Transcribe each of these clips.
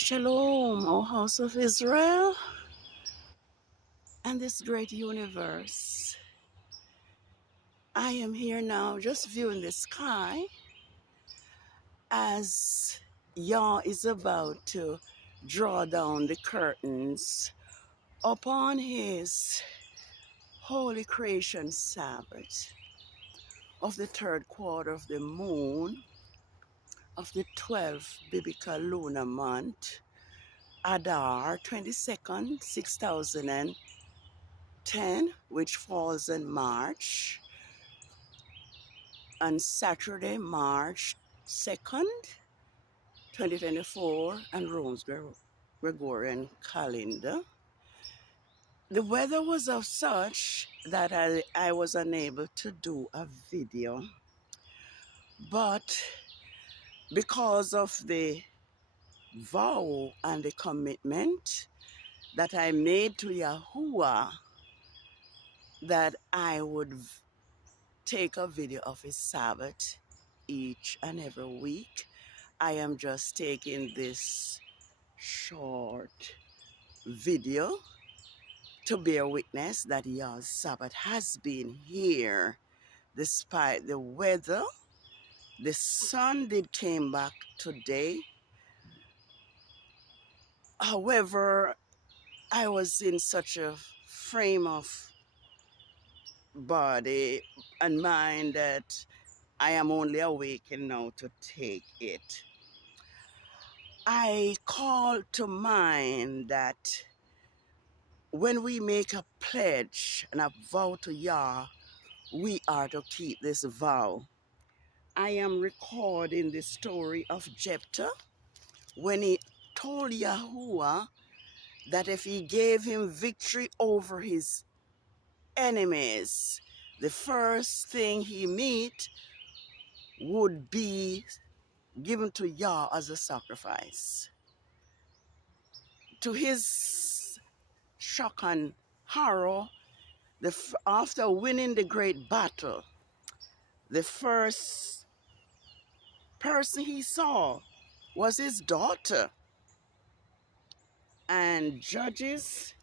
Shalom, O house of Israel, and this great universe. I am here now just viewing the sky as Yah is about to draw down the curtains upon his holy creation Sabbath of the third quarter of the moon of the 12th biblical lunar month, ADAR 22nd, 6010, which falls in March, on Saturday, March 2nd, 2024, and Rome's Gregorian calendar. The weather was of such that I was unable to do a video, but because of the vow and the commitment that I made to Yahuwah that I would take a video of his Sabbath each and every week, I am just taking this short video to bear witness that Yah's Sabbath has been here despite the weather. The sun did came back today. However, I was in such a frame of body and mind that I am only awakened now to take it. I call to mind that when we make a pledge and a vow to Yah, we are to keep this vow. I am recording the story of Jephthah when he told Yahuwah that if he gave him victory over his enemies, the first thing he meet would be given to Yah as a sacrifice. To his shock and horror, after winning the great battle, the first person he saw was his daughter. And Judges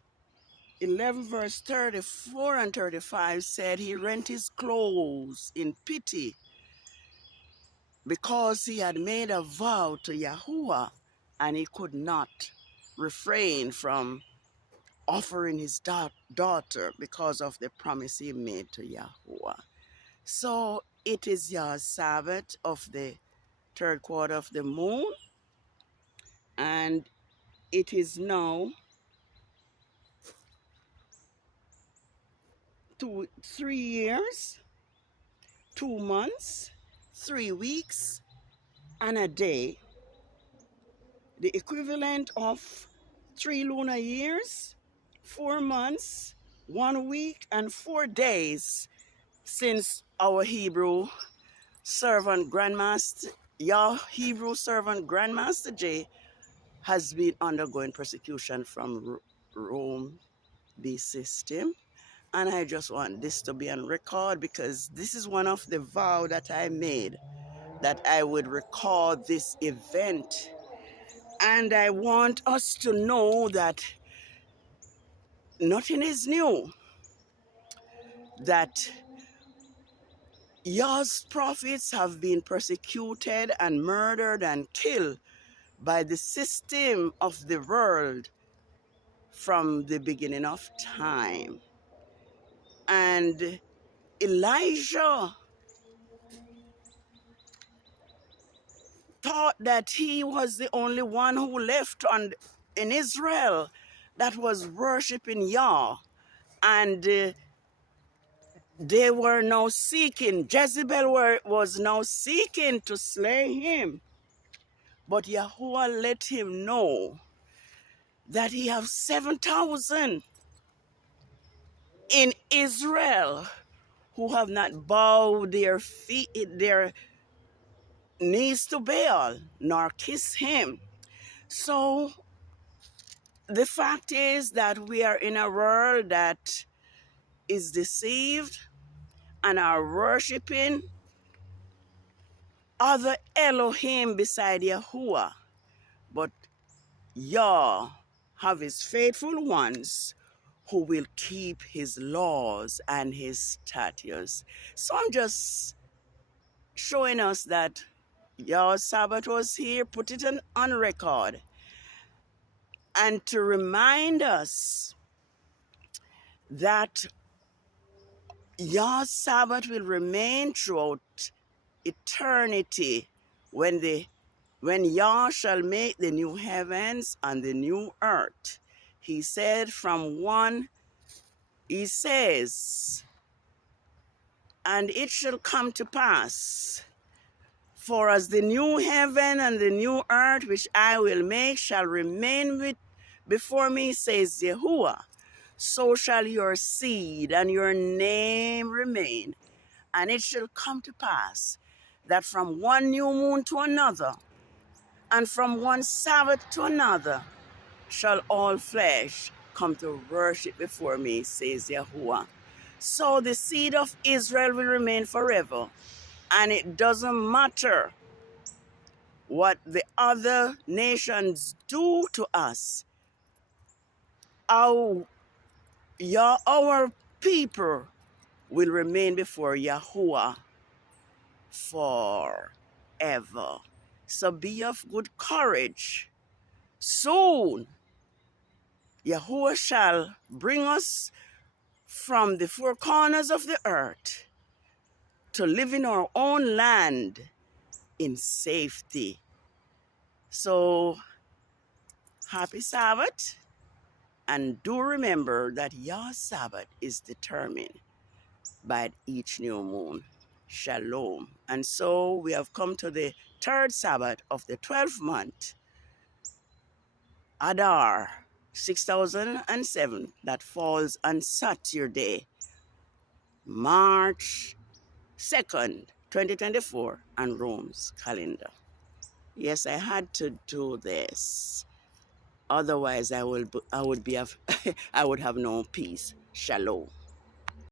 11 verse 34 and 35 said he rent his clothes in pity because he had made a vow to Yahuwah and he could not refrain from offering his daughter because of the promise he made to Yahuwah. So it is Yah's Sabbath of the third quarter of the moon, and it is now 3 years, 2 months, 3 weeks, and a day, the equivalent of 3 lunar years, 4 months, 1 week, and 4 days since our Hebrew servant Grandmaster, Yah Hebrew servant Grandmaster J, has been undergoing persecution from Rome, the system. And I just want this to be on record because this is one of the vow that I made, that I would record this event. And I want us to know that nothing is new, that Yah's prophets have been persecuted and murdered and killed by the system of the world from the beginning of time. And Elijah thought that he was the only one who left in Israel that was worshiping Yah. And they were now seeking, Jezebel was now seeking to slay him. But Yahuwah let him know that he has 7,000 in Israel who have not bowed their knees to Baal, nor kissed him. So the fact is that we are in a world that is deceived and are worshiping other Elohim beside Yahuwah. But Yah have his faithful ones who will keep his laws and his statutes. So I'm just showing us that Yah's Sabbath was here, put it on record, and to remind us that Yah's Sabbath will remain throughout eternity when Yah shall make the new heavens and the new earth. He said he says, and it shall come to pass, for as the new heaven and the new earth which I will make shall remain before me, says Yahuwah, so shall your seed and your name remain. And it shall come to pass that from one new moon to another, and from one Sabbath to another, shall all flesh come to worship before me, says Yahuwah. So the seed of Israel will remain forever. And it doesn't matter what the other nations do to us. Our people will remain before Yahuwah forever. So be of good courage. Soon, Yahuwah shall bring us from the four corners of the earth to live in our own land in safety. So, happy Sabbath, and do remember that your Sabbath is determined by each new moon. Shalom. And so we have come to the third Sabbath of the 12th month, ADAR 6007, that falls on Saturday, March 2nd, 2024, on Rome's calendar. Yes, I had to do this. Otherwise, I would have no peace. Shalom.